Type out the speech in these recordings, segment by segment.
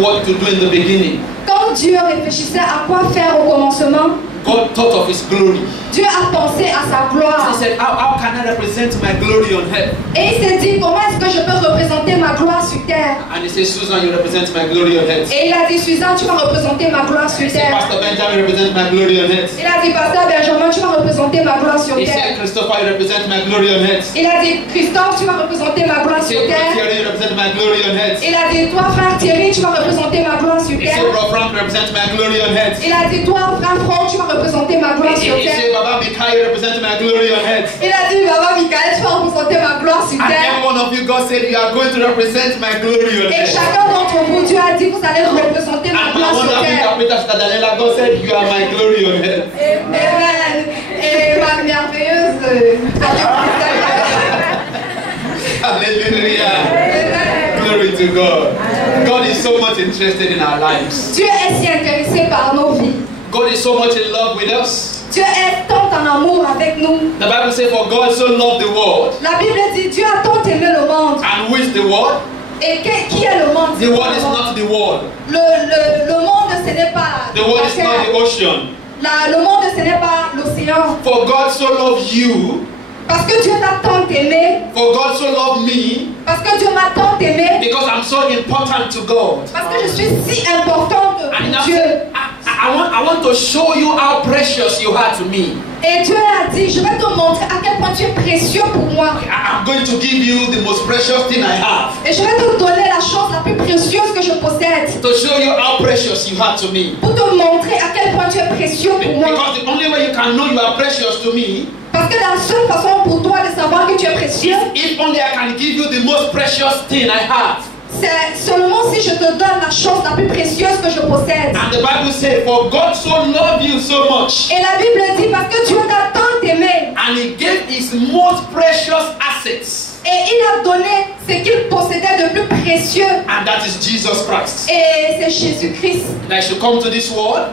what to do in the beginning. Quand Dieu réfléchissait à quoi faire au commencement, God thought of His glory. Dieu a pensé à sa gloire. He said, how can I represent my glory on earth? Et il s'est dit, comment est-ce que je peux représenter ma gloire sur terre? And he said, Susan, you represent my glory on earth. Et il a dit, Suzanne, tu vas représenter ma gloire sur He said, terre. Pastor Benjamin, represent my glory on earth. Il a dit, Pasteur Benjamin, tu vas représenter ma gloire sur He terre. said, Christopher, you represent my glory on earth. Il a dit, Christophe, tu vas représenter ma gloire He sur said, terre. Thierry, you represent my glory on earth. Il a dit, toi, frère Thierry, tu vas représenter ma gloire sur He terre. said, Bro Frank, represent my glory on earth. Il a dit, toi, frère Franck, tu vas représenter ma gloire sur He terre. said, Baba Mikhail, you represent my glory on earth. Il a dit, Baba Michael, tu vas représenter ma gloire sur And terre. every one of you, God said, you are going to represent my glory on Et earth. chacun d'entre vous, Dieu a dit, vous allez représenter ma And gloire my sur wonderful terre. interpreter, Sister Daniela, God said, you are my glory on earth. Amen. Et ma merveilleuse Hallelujah. Glory to God. God is so much interested in our lives. Dieu est si intéressé par nos vies. God is so much in love with us. Dieu est tant en amour avec nous. The Bible says, for God so loved the world. La Bible dit, Dieu a tant aimé le monde. And who is the world? Et qui est le monde? The world is not the world. Le monde, ce n'est pas The world is la not terre. the ocean. Le monde, ce n'est pas l'océan. For God so loved you. Parce que Dieu t'a tant aimé. For God so loved me. Parce que Dieu m'a tant aimé. Because I'm so important to God. Parce que je suis si importante And pour now Dieu. I want to show you how precious you are to me. Et Dieu a dit, je vais te montrer à quel point tu es précieux pour moi. I'm going to give you the most precious thing I have. Et je vais te donner la chose la plus précieuse que je possède. To show you how precious you are to me. Pour te montrer à quel point tu es précieux pour moi. Because the only way you can know you are precious to me, Parce que la seule façon pour toi de savoir que tu es précieux, if only I can give you the most precious thing I have. c'est seulement si je te donne la chose la plus précieuse que je possède. And the Bible says, for God so loved you so much, Et la Bible dit, parce que Dieu t'a tant aimé, and He gave His most precious assets, et il a donné ce qu'il possédait de plus précieux, and that is Jesus Christ. et c'est Jésus-Christ, That He should come to this world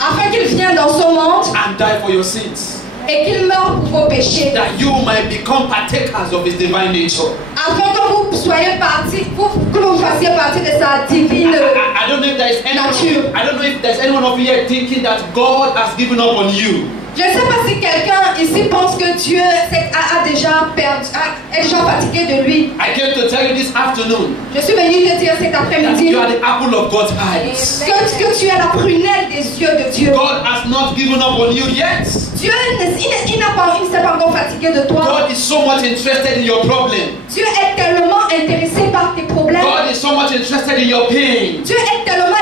afin qu'il vienne dans ce monde and die for your sins, et qu'il meure pour vos péchés, that you might become partakers of His divine nature. afin que vous soyez partis, que vous fassiez partie de sa divine I don't know if there is nature. I don't know if there's anyone of you here thinking that God has given up on you. Je ne sais pas si quelqu'un ici pense que Dieu a déjà perdu, est déjà fatigué de lui. I came to tell you this afternoon Je suis venue te dire cet that après-midi you are the apple of God's eyes. que tu es la prunelle des yeux de Dieu. God has not given up on you yet. Dieu il ne s'est pas encore fatigué de toi. God is so much interested in your problem. Dieu est tellement intéressé par tes problèmes. God is so much interested in your pain. Dieu est tellement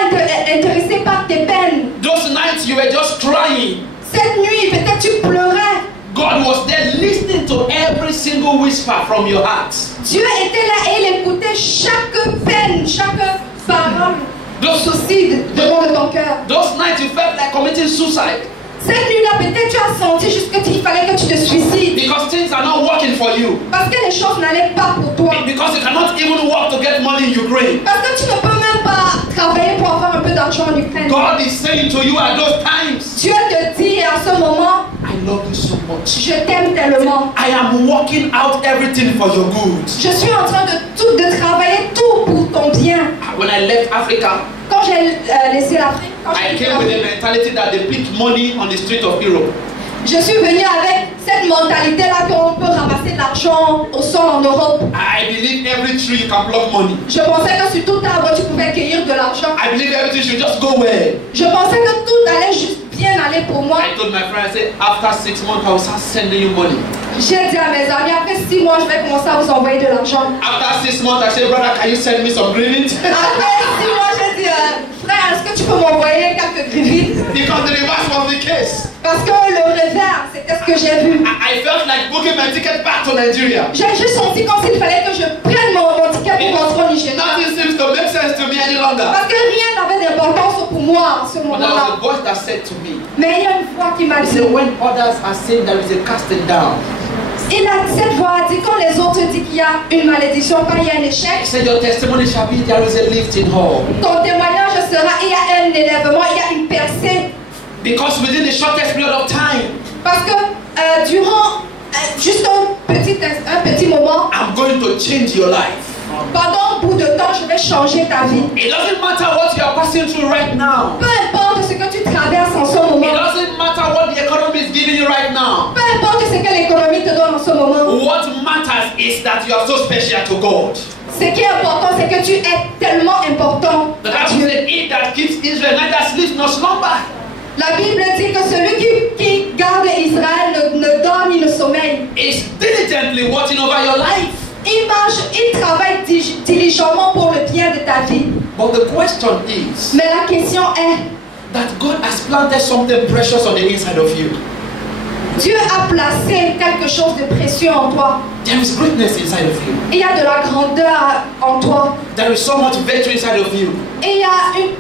intéressé par tes peines. Those nights you were just crying. Cette nuit, peut-être tu pleurais. God was there listening to every single whisper from your heart. Dieu était là et il écoutait chaque peine, chaque parole, souci devant de ton cœur. Those nights you felt like committing suicide. Cette nuit-là, peut-être tu as senti juste qu'il fallait que tu te suicides. Because things are not working for you. Parce que les choses n'allaient pas pour toi. Because you cannot even work to get money in Ukraine. Parce que tu ne peux même pas travailler pour avoir un peu d'argent en Ukraine. God is saying to you at those times, Dieu te dit à ce moment, I love you so much. je t'aime tellement. I am working out everything for your good. Je suis en train de travailler tout pour ton bien. When I left Africa, Quand j'ai laissé l'Afrique, I came with the mentality that they pick money on the street of Europe. je suis venue avec cette mentalité-là qu'on peut ramasser de l'argent au sol en Europe. I believe every tree you can pluck money. Je pensais que sur tout arbre tu pouvais cueillir de l'argent. I believe everything should just go well. Je pensais que tout allait juste bien aller pour moi. I told my friend, I said, after 6 months, I will start sending you money. J'ai dit à mes amis, après 6 mois, je vais commencer à vous envoyer de l'argent. After 6 months, I said, brother, can you send me some greens? Après 6 mois, j'ai dit, frère, est-ce que tu peux m'envoyer quelques grivites? Because the reverse was the case. Parce que le revers, c'était ce que j'ai vu. I felt like booking my ticket back to Nigeria. J'ai juste senti comme s'il fallait que je prenne mon ticket pour rentrer au Nigeria. Nothing seems to make sense to me any longer. Parce que rien n'avait d'importance pour moi en ce But there was moment-là. a voice that said to me, Mais il y a une voix qui m'a he dit, said, when others are saying there is a casting down, cette voix a dit, quand les autres disent qu'il y a une malédiction, quand il y a un he échec, said, your testimony shall be there is a lifting hall. ton témoignage sera, il y a un élèvement, il y a une percée. Because within the shortest period of time, Parce que durant juste un petit moment, I'm going to change your life. Pendant un bout de temps, je vais changer ta vie. It doesn't matter what you are passing through right now. Peu importe ce que tu traverses en ce It moment. doesn't matter what the economy is giving you right now. Peu importe ce que l'économie te donne en ce moment. What matters is that you are so special to God. Ce qui est important, c'est que tu es tellement important The à Bible Dieu. says, "He that keeps Israel neither sleeps nor slumber." La Bible dit que celui qui garde Israël ne dort ni ne sommeille. Is diligently watching over your life. Il marche, il travaille diligemment pour le bien de ta vie. But the question is Mais la question est, that God has planted something precious on the inside of you. Dieu a placé quelque chose de précieux en toi. There is greatness inside of you. Il y a de la grandeur en toi. There is so much virtue inside of you. Et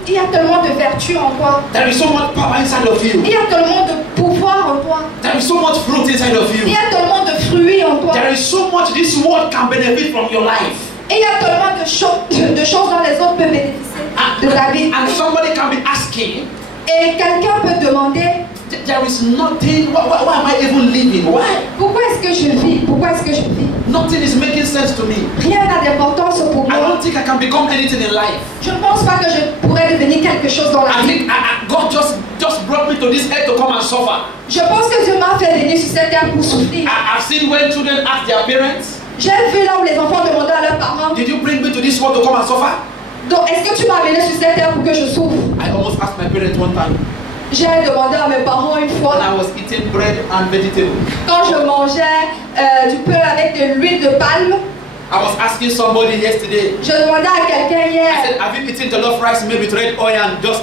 il y a tellement de vertu en toi. There is so much power inside of you. Il y a tellement de pouvoir en toi. There is so much fruit inside of Il you. y a tellement de fruits en toi. There is so much this world can benefit from your life. Et il y a tellement de choses dont les autres peuvent bénéficier de ta vie. And somebody can be asking, Et quelqu'un peut demander, there is nothing, why am I even living? Why? pourquoi est-ce que je vis? Pourquoi est-ce que je vis? Nothing is making sense to me. Rien n'a d'importance pour I moi. don't think I can become anything in life. Je ne pense pas que je pourrais devenir quelque chose dans la I vie. think God just brought me to this earth to come and suffer. Je pense que Dieu m'a fait venir sur cette terre pour souffrir. I've seen when children ask their parents, J'ai vu là où les enfants demandaient à leurs parents, did you bring me to this world to come and suffer? donc est-ce que tu m'as amené sur cette terre pour que je souffre? I almost asked my parents one time J'ai demandé à mes parents une fois, when I was eating bread and vegetables. quand je mangeais du pain avec de l'huile de palme, I was asking somebody yesterday, je demandais à quelqu'un I hier, said, have you eaten jollof rice made with red oil and just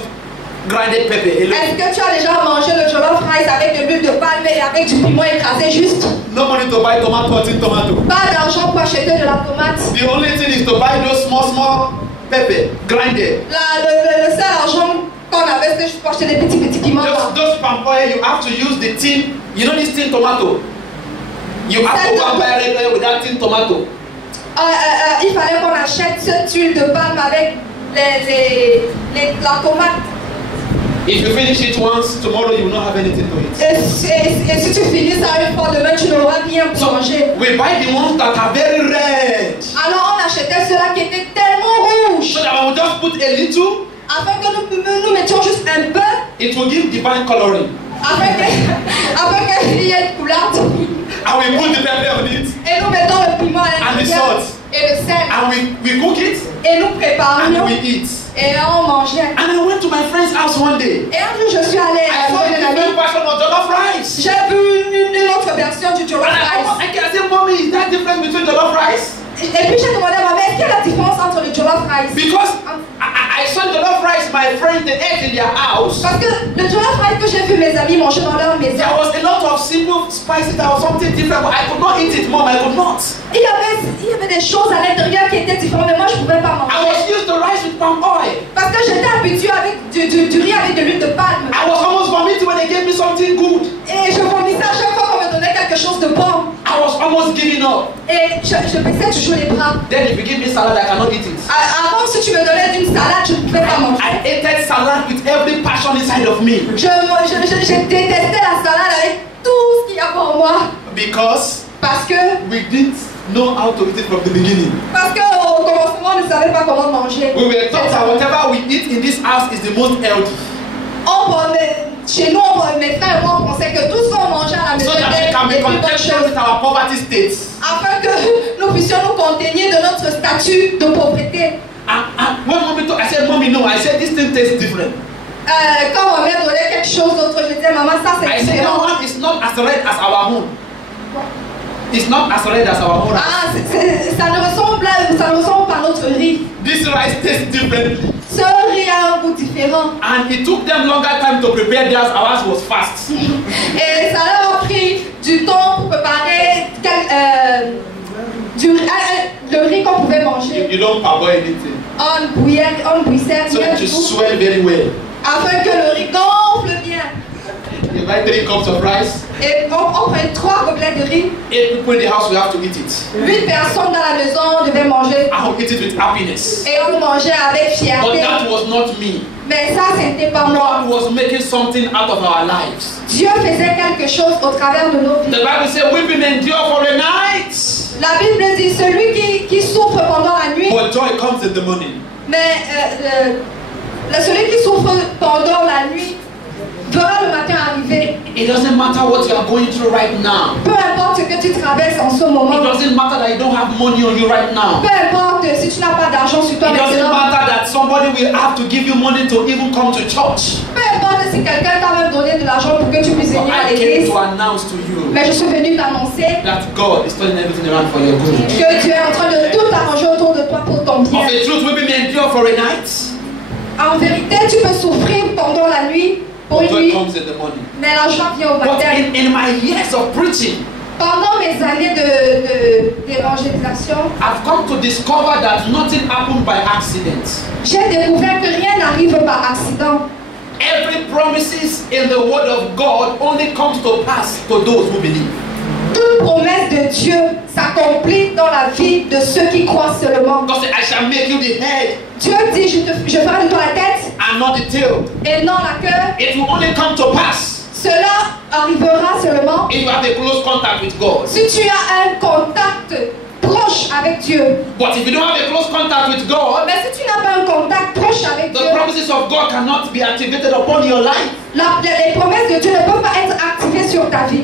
grinded pepper alone? est-ce que tu as déjà mangé le jollof rice avec de l'huile de palme et avec du piment écrasé juste? No money to buy tomato, tomato. Pas d'argent pour acheter de la tomate. The only thing is to buy those small pepper, grinded. Le seul argent qu'on avait, c'était juste pour acheter des petits piments. Just those palm oil, you have to use the tin, you know this tin tomato? You have to go and buy red oil with that tin tomato. Il fallait qu'on achète cette huile de palme avec la tomate. If you finish it once, tomorrow you will not have anything to eat. Et si tu finis ça une fois, demain tu n'auras rien pour manger. We buy the ones that are very red. Alors on achetait ceux-là qui étaient tellement rouges. So that I will just put a little, Afin que nous mettions juste un peu, it will give divine coloring. afin qu'il y ait une couleur. And we put the pepper on it. Et nous mettons le piment à And the l'intérieur. salt. Et le sel. And we cook it Et nous préparions. and we eat. Et on mangeait. And I went to my friend's house one day. Et un jour je suis allée I saw à a un ami. different version of jollof rice. J'ai vu une autre version du jollof rice. I can say, Mommy, is that difference between jollof rice? Et puis j'ai demandé à ma mère, est-ce qu'il y a la différence entre le jollof rice? Because I saw jollof rice, my friends, they ate in their house. Parce que le jollof rice que j'ai vu mes amis manger dans leur maison, There was a lot of simple spices, there was something different, but I could not eat it, Mom, I could not. il y avait des choses à l'intérieur qui étaient différentes, mais moi je ne pouvais pas I manger. was used to rice with palm oil. Parce que j'étais habituée avec du riz avec de l'huile de palme. I was almost vomiting when they gave me something good. Et je vomissais à chaque fois qu'on me donnait quelque chose de bon. I was almost giving up. Et je baissais toujours les bras. Then if you give me salad, I cannot eat it. Avant, si tu me donnais d'une salade, je ne pouvais pas manger. I ate salad with every passion inside of me. Je détestais la salade avec tout ce qu'il y a pour moi. Because Parce que we didn't know how to eat it from the beginning. au commencement, on ne savait pas comment manger. We were taught that whatever we eat in this house is the most healthy. Chez nous, mes frères et moi, on pensait que tout ce qu'on mangeait à la maison So that we était can be des plus bonnes contented choses. with our poverty states. Afin que nous puissions nous contenir de notre statut de pauvreté. And when mommy told, I said, Mommy, no. I said, this thing tastes different. Quand ma mère donnait quelque chose d'autre, je disais, maman, ça I c'est said, that différent. one is not as red as our own. It's not as red as our own. Ah, ça ne ressemble pas à notre riz. This rice tastes differently. Ce riz a un goût différent. And it took them longer time to prepare theirs. Ours was fast. Et ça leur a pris du temps pour préparer le riz qu'on pouvait manger. You don't parboil anything. On bouillait So rien it du will tout. swell very well. Afin que le riz gonfle bien. You buy 3 cups of rice. Et on prend 3 gobelets de riz. 8 people in the house, we have to eat it. 8 personnes dans la maison devaient manger. I will eat it with happiness. Et on mangeait avec But fierté. that was not me. Mais ça, c'était pas moi. God was making something out of our lives. Dieu faisait quelque chose au travers de nos The vies. Bible says, weeping endure for a night, La Bible dit, celui qui souffre pendant la nuit, joy comes in the morning. Mais celui qui souffre pendant la nuit verra le matin arriver. It doesn't matter what you are going through right now. Peu importe ce que tu traverses en ce moment. It doesn't matter that you don't have money on you right now. Peu importe si tu n'as pas d'argent sur toi It doesn't maintenant. matter that somebody will have to give you money to even come to church. Peu importe si quelqu'un t'a même donné de l'argent pour que tu puisses venir à I came l'église. to announce to you Mais je suis venue t'annoncer that God is turning everything around for your good. que tu es en train de tout arranger autour de toi pour ton bien. Of a truth, we may endure for a night, En vérité, tu peux souffrir pendant la nuit, pour une joy nuit, comes in the morning. mais la joie vient au But matin. in my years of preaching, Pendant mes années d'évangélisation, I've come to discover that nothing happened by accident. j'ai découvert que rien n'arrive par accident. Every promises in the word of God only comes to pass to those who believe. Toute promesse de Dieu s'accomplit dans la vie de ceux qui croient seulement. God said, I shall make you the head Dieu dit, je ferai de toi la tête and not the tail. et non la queue. It will only come to pass Cela arrivera seulement if you have a close contact with God. si tu as un contact proche avec Dieu. But if you don't have a close contact with God, Mais si tu n'as pas un contact proche avec Dieu, the promises of God cannot be activated upon your life. les promesses de Dieu ne peuvent pas être activées sur ta vie.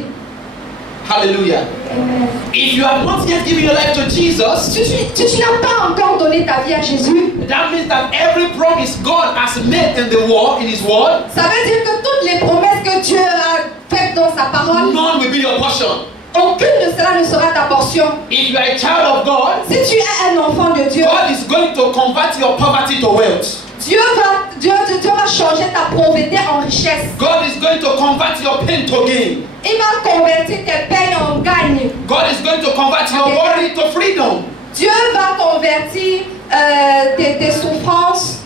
Hallelujah. Amen. If you have not yet given your life to Jesus, Si tu n'as pas encore donné ta vie à Jésus, that means that every promise God has made in the word, in His word, ça veut dire que toutes les promesses que Dieu a faites dans sa parole, none will be your portion. aucune de cela ne sera ta portion. If you are a child of God, Si tu es un enfant de Dieu, God is going to convert your poverty to wealth. Dieu va changer ta pauvreté en richesse. God is going to convert your pain to gain. Il va convertir tes peines en gagne. God is going to convert your worry to freedom. Dieu va convertir tes souffrances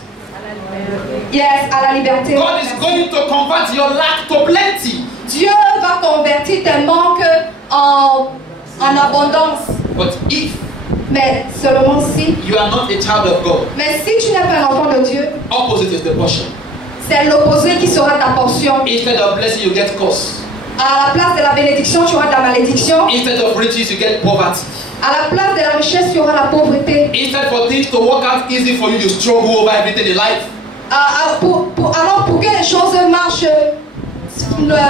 à la liberté. God is going to convert your lack to plenty. Dieu va convertir tes manques en abondance. But if Mais seulement si. you are not a child of God, Mais si tu n'es pas un enfant de Dieu, opposite is the portion. c'est l'opposé qui sera ta portion. Instead of blessing, you get curse. À la place de la bénédiction, tu auras de la malédiction. Instead of riches, you get poverty. À la place de la richesse, tu auras la pauvreté. Instead for things to work out easy for you, you struggle over everything in life. Alors pour que les choses marchent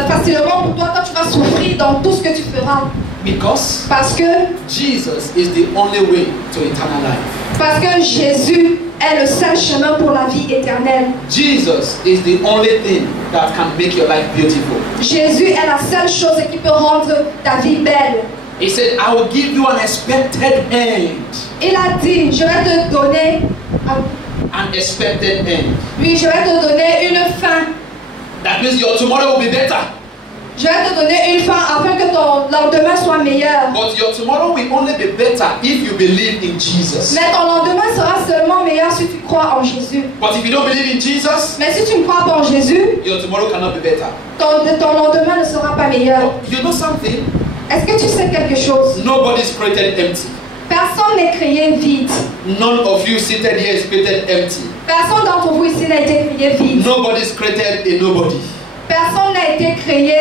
facilement pour toi, quand tu vas souffrir dans tout ce que tu feras. Because Parce que Jesus is the only way to eternal life. Jésus est le seul chemin pour la vie éternelle. Jesus is the only thing that can make your life beautiful. Jésus est la seule chose qui peut rendre ta vie belle. He said, I will give you an expected end. Il a dit, je vais te donner, An expected end. oui, je vais te donner une fin. That means your tomorrow will be better. Je vais te donner une fin afin que ton lendemain soit meilleur. But your tomorrow will only be better if you believe in Jesus. Mais ton lendemain sera seulement meilleur si tu crois en Jésus. But if you don't believe in Jesus, Mais si tu ne crois pas en Jésus, your tomorrow cannot be better. ton lendemain ne sera pas meilleur. You know something? Est-ce que tu sais quelque chose? Nobody's created empty. Personne n'est créé vide. None of you seated here is created empty. Personne d'entre vous ici n'a été créé vide. Nobody's created a nobody. Personne n'a été créé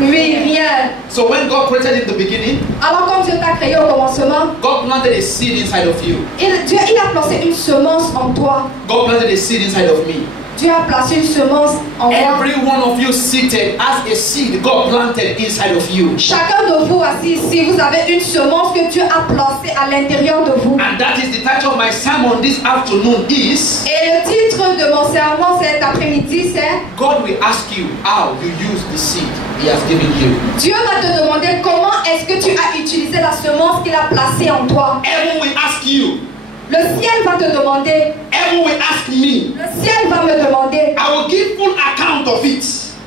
rien. So when God created in the beginning, Alors quand Dieu t'a créé au commencement, God planted a seed inside of you. Dieu a placé une semence en toi. God planted a seed inside of me. Dieu a placé une semence en moi. Every one of you seated as a seed God planted inside of you. Chacun de vous assis ici, vous avez une semence que Dieu a placée à l'intérieur de vous. And that is the title of my sermon this afternoon is, Et le titre de mon sermon cet après-midi, c'est God will ask you how you use the seed He has given you. Dieu va te demander comment est-ce que tu as utilisé la semence qu'il a placée en toi. Heaven will ask you. Le ciel va te demander. Heaven will ask me. Le ciel va me demander. I will give full account of it.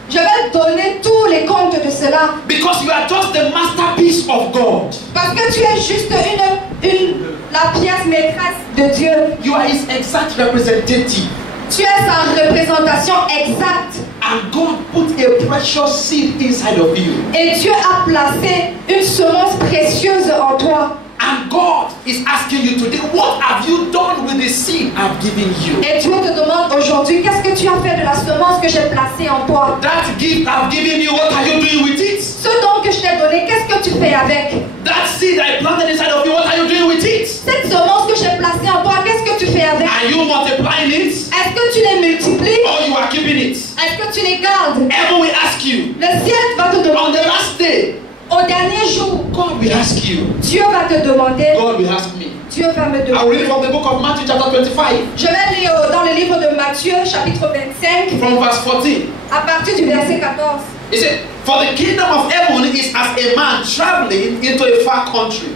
Je vais te donner tous les comptes de cela. Because you are just the masterpiece of God. Parce que tu es juste la pièce maîtresse de Dieu. You are His exact representative. Tu es sa représentation exacte. And God put a precious seed inside of you. Et Dieu a placé une semence précieuse en toi. And God is asking you today, what have you done with the seed I've given you? Et Dieu te demande aujourd'hui, qu'est-ce que tu as fait de la semence que j'ai placée en toi? That gift I've given you, what are you doing with it? Ce don que je t'ai donné, qu'est-ce que que tu fais avec? That seed I planted inside of you, what are you doing with it? Cette semence que j'ai placée en toi, qu'est-ce que tu fais avec? Are you multiplying it? Est-ce que tu les multiplies? Or you are keeping it? Est-ce que tu les gardes? Heaven will ask you. Le ciel va te On demander. the last day, Au dernier jour, God will ask you. Dieu va te demander. God will ask me. Dieu va me I'll read demander. from the book of Matthew chapter 25 Je vais lire dans le livre de Matthieu, chapitre 25, from verse 14. à partir du verset 14. He said, for the kingdom of heaven is as a man traveling into a far country,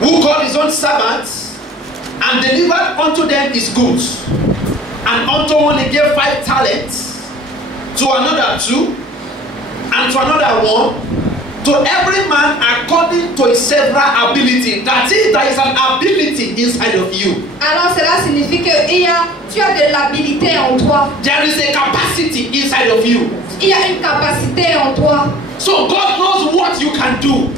who called his own servants and delivered unto them his goods. And unto one he gave 5 talents, to another 2, and to another 1, to every man according to his several ability. That is, there is an ability inside of you. Alors cela signifie que tu as de l'habilité en toi. There is a capacity inside of you. Il y a une capacité en toi. So God knows what you can do.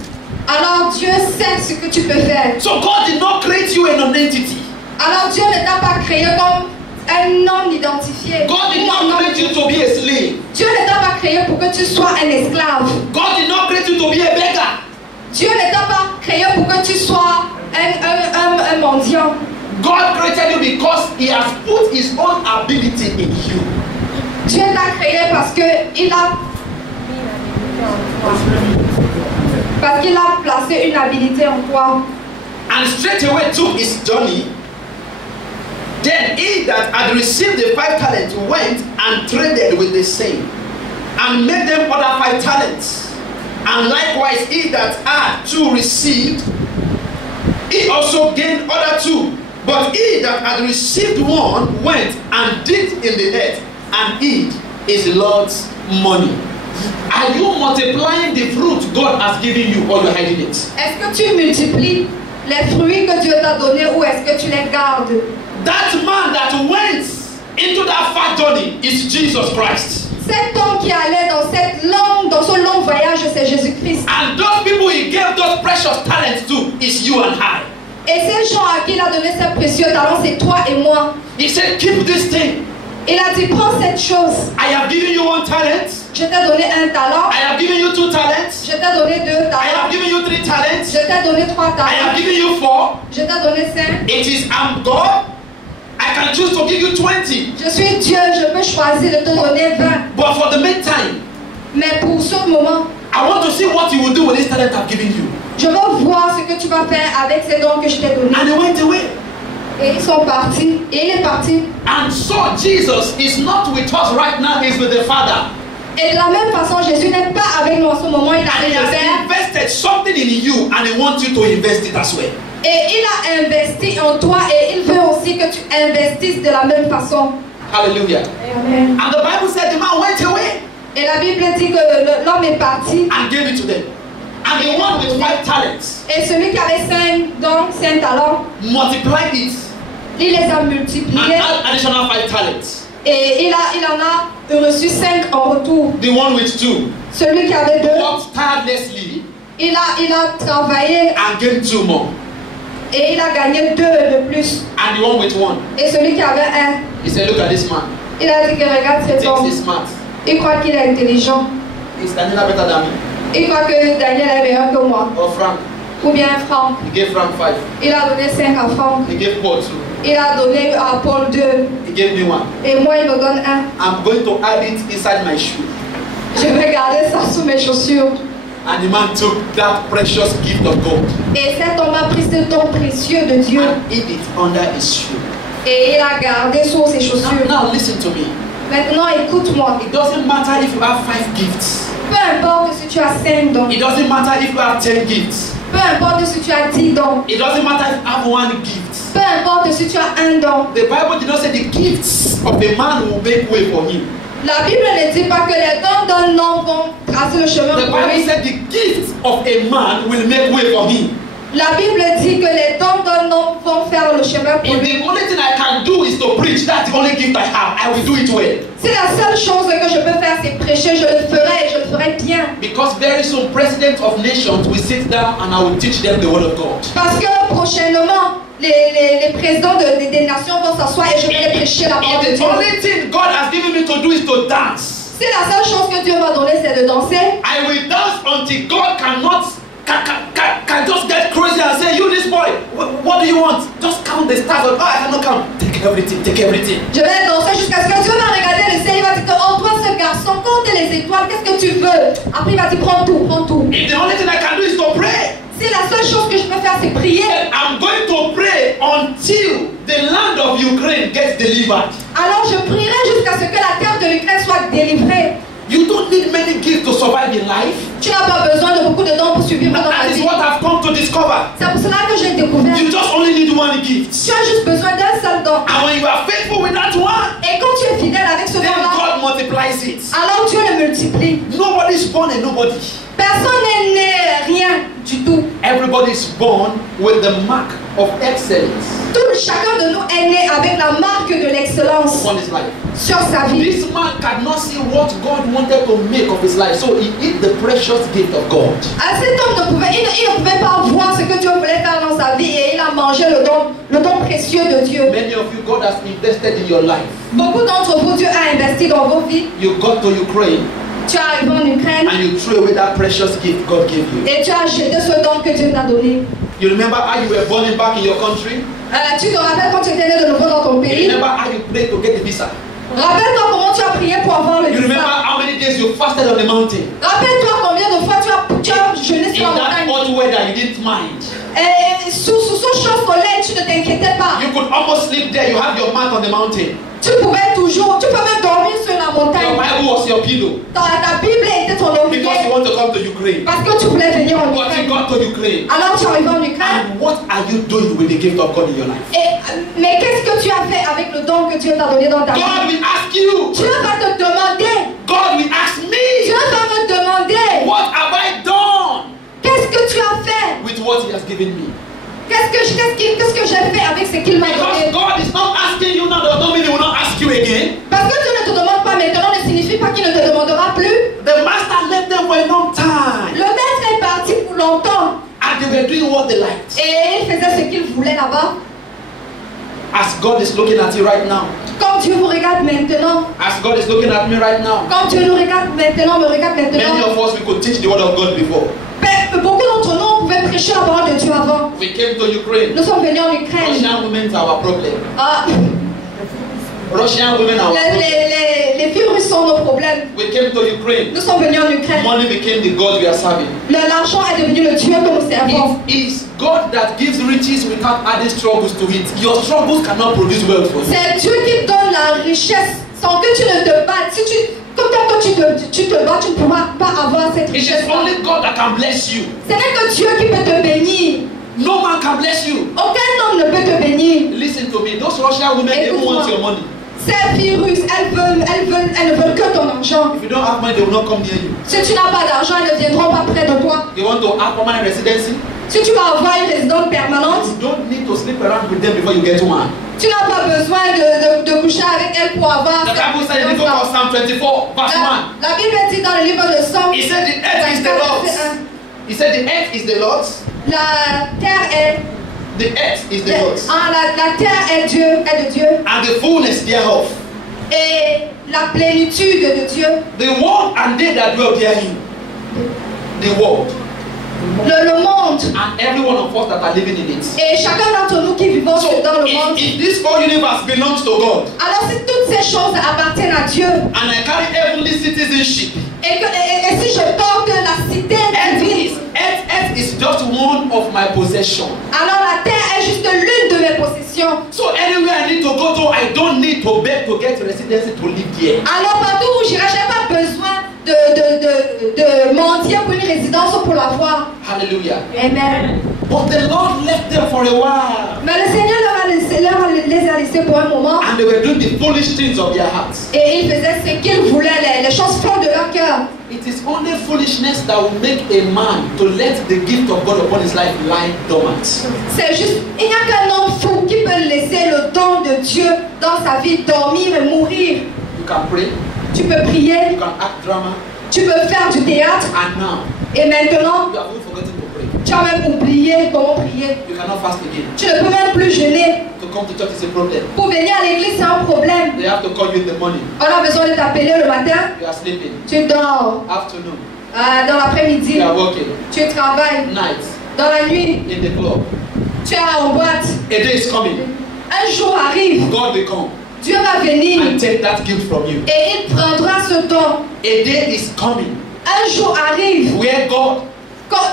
Alors Dieu sait ce que tu peux faire. So God did not create you a non-entity. Alors Dieu ne t'a pas créé comme un non identifié. God did not create you to be a slave. Dieu ne t'a pas créé pour que tu sois un esclave. God did not create you to be a beggar. Dieu ne t'a pas créé pour que tu sois un mendiant. God created you because He has put His own ability in you. Dieu t'a créé parce qu'il a placé une habilité en toi. And straight away took his journey. Then he that had received the 5 talents went and traded with the same, and made them other 5 talents. And likewise he that had 2 received, he also gained other 2. But he that had received 1 went and dipped in the earth and hid his Lord's money. Are you multiplying the fruit God has given you, or you are hiding it? Est-ce que tu multiplies les fruits que Dieu t'a donnés ou est-ce que tu les gardes? That man that went into that far journey is Jesus Christ. Cet homme qui allait dans ce long voyage, c'est Jésus-Christ. And those people he gave those precious talents to is you and I. Et ces gens à qui il a donné ces précieux talents, c'est toi et moi. He said, keep this thing. Il a dit, prends cette chose. I have given you 1 talent. Je t'ai donné un talent. I have given you 2 talents. Je t'ai donné 2 I have talents. given you 3 talents. Je t'ai donné 3 I have talents. given you 4. Je t'ai donné 5. It is I'm God. I can choose to give you 20. Je suis Dieu, je peux choisir de te donner 20. But for the meantime, Mais pour ce moment, I want to see what you will do with this talent I've given you. je veux voir ce que tu vas faire avec ces dons que je t'ai donnés. And he went away. Et ils sont partis. Et il est parti. And so Jesus is not with us right now, he's with the Father. Et de la même façon, Jésus n'est pas avec nous en ce moment, il est And avec he le has Père. invested something in you and he wants you to invest it as well. Et il a investi en toi et il veut aussi que tu investisses de la même façon. Hallelujah. Amen. And the Bible said the man went away Et la Bible dit que l'homme est parti. and gave it to them. And the one with 5 talents Et celui qui avait 5 dons, 5 talents, multiplied it il les a and multipliés. had additional 5 talents. Et il en a reçu 5 en retour. The one with 2 Celui qui avait 2, worked tirelessly il a travaillé and gained 2 more. et il a gagné 2 de plus. And the one with 1, Et celui qui avait 1, he said, look at this man. il a dit que regarde He cet thinks homme. he's smart. Il croit qu'il est intelligent. He's Daniela better than me. Il croit que Daniel est meilleur que moi. Or Frank. Ou bien Franck. He gave Frank 5. Il a donné 5 à Franck. He gave Paul 2. Il a donné à Paul 2. He gave me 1. Et moi, il me donne 1. I'm going to add it inside my shoe. Je vais garder ça sous mes chaussures. And the man took that precious gift of God Et cet homme a pris ce don précieux de Dieu. and hid it under his shoe. Et il a gardé sous ses chaussures. Now listen to me. Maintenant, écoute-moi. It doesn't matter if you have 5 gifts. Peu importe si tu as 5 dons. It doesn't matter if you have 10 gifts. Peu importe si tu as 10 dons. It doesn't matter if you have 1 gift. Peu importe si tu as un don. The Bible did not say the gifts of a man will make way for him. La Bible ne dit pas que les dons d'un homme vont tracer le chemin The pour Bible lui. said the gifts of a man will make way for him. La Bible dit que les dons d'un homme vont faire le chemin pour If lui. the only thing I can do is to preach, that's the only gift I have. I will do it well. Si la seule chose que je peux faire, c'est prêcher, je le ferai et je le ferai bien. Because very soon, presidents of nations will sit down and I will teach them the word of God. Parce que prochainement, les présidents des nations vont s'asseoir et je vais les prêcher la parole de If Dieu. the only thing God has given me to do is to dance, Si la seule chose que Dieu m'a donnée c'est de danser, I will dance until God can just get crazy and say, you this boy, what do you want? Just count the stars. Oh, I cannot count. Take everything, take everything. je vais danser jusqu'à ce que Dieu va regarder le ciel, il va dire que, oh toi ce garçon, compte les étoiles, qu'est-ce que tu veux? Après il va dire prends tout, prends tout. If the only thing I can do is to pray, Si la seule chose que je peux faire c'est prier, then I'm going to pray until the land of Ukraine gets delivered. alors je prierai jusqu'à ce que la terre de l'Ukraine soit délivrée. You don't need many gifts to survive in life. Tu n'as pas besoin de beaucoup de dons pour survivre dans That la is vie. what I've come to discover. C'est pour cela que j'ai découvert. You just only need one gift. Tu as juste besoin d'un seul don. And when you are faithful with that one, Et quand tu es fidèle avec ce then don-là, God multiplies it. alors Dieu le multiplie. Nobody is born a nobody. Personne n'est né rien du tout. Everybody is born with the mark of excellence Chacun de nous est né avec la marque de l'excellence upon his life. sur sa vie. This man cannot see what God wanted to make of his life, so he hid the precious gift of God. Cet homme ne pouvait pas voir ce que Dieu voulait faire dans sa vie et il a mangé le don précieux de Dieu. Many of you, God has invested in your life. Beaucoup d'entre vous, Dieu a investi dans vos vies. You got to Ukraine Tu es arrivé en Ukraine and you threw away that precious gift God gave you. et tu as jeté ce don que Dieu t'a donné. You remember how you were born back in your country? Tu te rappelles quand tu étais né de nouveau dans ton You pays? remember how you prayed to get the visa? Rappelle-toi comment tu as prié pour avoir le You remember visa. how many days you fasted on the mountain? Rappelle-toi combien de fois tu as jeûné In sur la that montagne. hot weather, you didn't mind. Et sous ce champ soleil, tu ne t'inquiétais pas. You could almost sleep there. You have your mat on the mountain. Tu peux même dormir sur la Your montagne. Bible was your pillow Ta Bible était ton because you oreiller want to come to Ukraine. parce que tu voulais venir en But you Ukraine. got to Ukraine. Alors tu es arrivé en Ukraine. And what are you doing with the gift of God in your life? Mais qu'est-ce que tu as fait avec le don que Dieu t'a donné dans ta vie? God will ask you. Dieu va te demander. God will ask me. Dieu va me demander. What have I done Qu'est-ce que tu as fait? with what He has given me? Qu'est-ce que j'ai fait avec ce qu'il m'a Because donné? God is not asking you now, does not mean He will not ask you again. Parce que Dieu ne te demande pas maintenant ne signifie pas qu'il ne te demandera plus. The master left them for a long time, Le maître est parti pour longtemps and they were doing what they liked. et il faisait ce qu'il voulait là-bas. As God is looking at you right now, Quand Dieu vous regarde maintenant, as God is looking at me right now, quand Dieu nous regarde maintenant, me regarde many maintenant, of us we could teach the word of God before. beaucoup d'entre nous on pouvait prêcher la parole de Dieu avant. We came to Ukraine. Nous sommes venus en Ukraine. Russian women are our problem. Ah, Russian women are our problem. les filles russes sont nos problèmes. We came to Ukraine. Nous sommes venus en Ukraine. Money became the God we are serving. L'argent est devenu le Dieu que nous servons. It is God that gives riches without adding struggles to it. Your struggles cannot produce wealth for you. C'est Dieu qui donne la richesse sans que tu ne te battes. Comme quand tu te bats, tu ne pourras pas avoir cette It is richesse. only God that can bless you. Ce n'est que Dieu qui peut te bénir. No man can bless you. Aucun homme ne peut te bénir. Listen to me. Those Russian women, they don't want your money. Ces filles russes, elles ne veulent que ton argent. If you don't have money, they will not come near you. Si tu n'as pas d'argent, elles ne viendront pas près de toi. They want to have permanent residency. Si tu vas avoir une résidence permanente, You don't need to sleep around with them before you get one. tu n'as pas besoin de coucher avec elles pour avoir The Bible said in the book of Psalm 24, verse 1. La Bible dit dans le livre de Somme, He said the earth is the Lord's. He said the earth is the Lord's. la terre est The earth is the Lord's. la terre est de Dieu And the fullness thereof. et la plénitude de Dieu. The world and they that dwell therein. The world. Le monde And every one of us that are living in it. et chacun d'entre nous qui vivons So dans le monde. if this whole universe belongs to God, Alors si toutes ces choses appartiennent à Dieu and I carry heavenly citizenship, et si je porte la cité divine, earth is just one of my possessions. alors la terre est juste l'une de mes possessions. So anywhere I need to go to, I don't need to beg to get residency to live there. Alors partout où j'irai, je n'ai pas besoin de mentir pour une résidence ou pour l'avoir. Hallelujah. Amen. But the Lord left them for a while. Mais le Seigneur les a laissés pour un moment And they were doing the foolish things of their hearts. et ils faisaient ce qu'ils voulaient, les choses folles de leur cœur. It is only foolishness that will make a man to let the gift of God upon his life lie dormant. C'est juste, il n'y a qu'un homme fou qui peut laisser le don de Dieu dans sa vie dormir et mourir. You can pray, Tu peux prier, you can act drama, tu peux faire du théâtre and now et maintenant you have even forgotten to pray. tu as même oublié comment prier. You cannot fast again. Tu ne peux même plus jeûner. To come to church is a problem. Pour venir à l'église, c'est un problème. They have to call you in the morning. On a besoin de t'appeler le matin. You are sleeping. Tu dors. Afternoon. Dans l'après-midi. You are working. Tu travailles. Night. Dans la nuit. In the club. Tu es en boîte. A day is coming. Un jour arrive. God will come Dieu va venir. and take that gift from you. Et il prendra ce don. A day is coming Un jour arrive. where God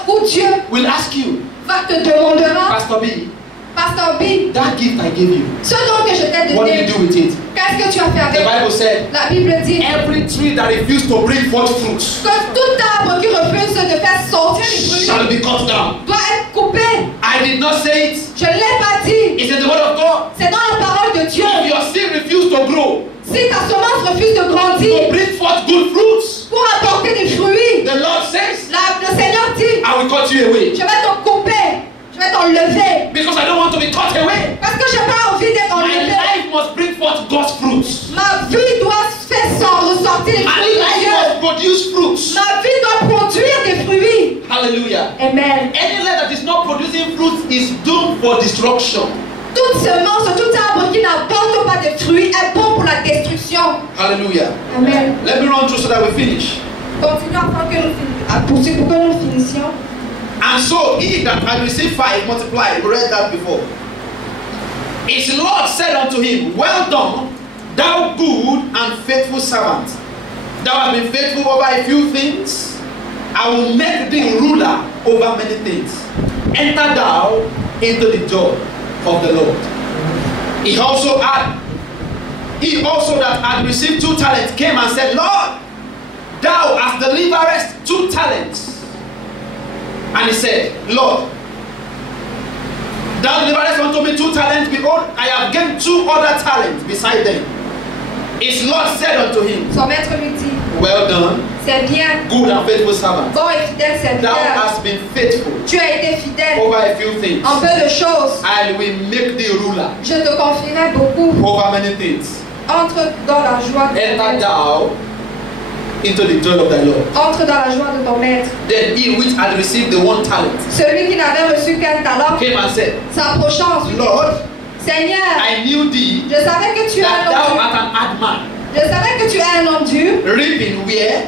Où Dieu will ask you, va te demandera. Pastor B, Pasteur B, that gift I gave you, ce don que je t'ai what did donné, you do with it? qu'est-ce que tu as fait The avec? Bible said, La Bible dit every tree that refused to bring forth fruits que tout arbre qui refuse de faire sortir les fruits shall be cut down. doit être coupé. I did not say it. Je ne l'ai pas dit. It's in the word of God. C'est dans la parole de Dieu. If your seed refused to grow, Si ta semence refuse de to grandir bring forth good fruits, pour apporter des fruits, the Lord says, le Seigneur dit, I will cut you away. je vais t'en couper, je vais t'enlever. Because I don't want to be cut away. Parce que je n'ai pas envie d'être My enlevé. life must bring forth God's fruits. Ma vie doit faire ressortir les My fruits de life Dieu. must produce fruits. Ma vie doit produire des fruits. Hallelujah. Amen. Any life that is not producing fruits is doomed for destruction. Toute semence, tout arbre qui n'apporte pas de fruits est bon pour la destruction. Hallelujah. Amen. Let me run through so that we finish. Continuons afin que pour que nous finissions. And so he that had received 5 multiplied. We read that before. His Lord said unto him, well done, thou good and faithful servant. Thou hast been faithful over a few things. I will make thee ruler over many things. Enter thou into the joy of the Lord. He also that had received 2 talents came and said, Lord, thou hast deliverest 2 talents. And he said, Lord, thou deliverest unto me 2 talents. Behold, I have gained 2 other talents beside them. His Lord said unto him, Son maître lui dit, well done, c'est bien, good and faithful servant. bon et fidèle Thou serviteur. hast been faithful Tu as été fidèle over a few things. en peu de choses. I will make thee ruler Je te confierai beaucoup. over many things. Entre dans la joie de ton Enter maître. thou into the joy of thy Lord. Entre dans la joie de ton maître. Then he which had received the 1 talent Celui qui n'avait reçu qu'un talent came and said, s'approchant ensuite. Lord, Seigneur, I knew thee je savais que tu es that un thou homme dur. art an hard man, Je savais que tu es un homme dur reaping where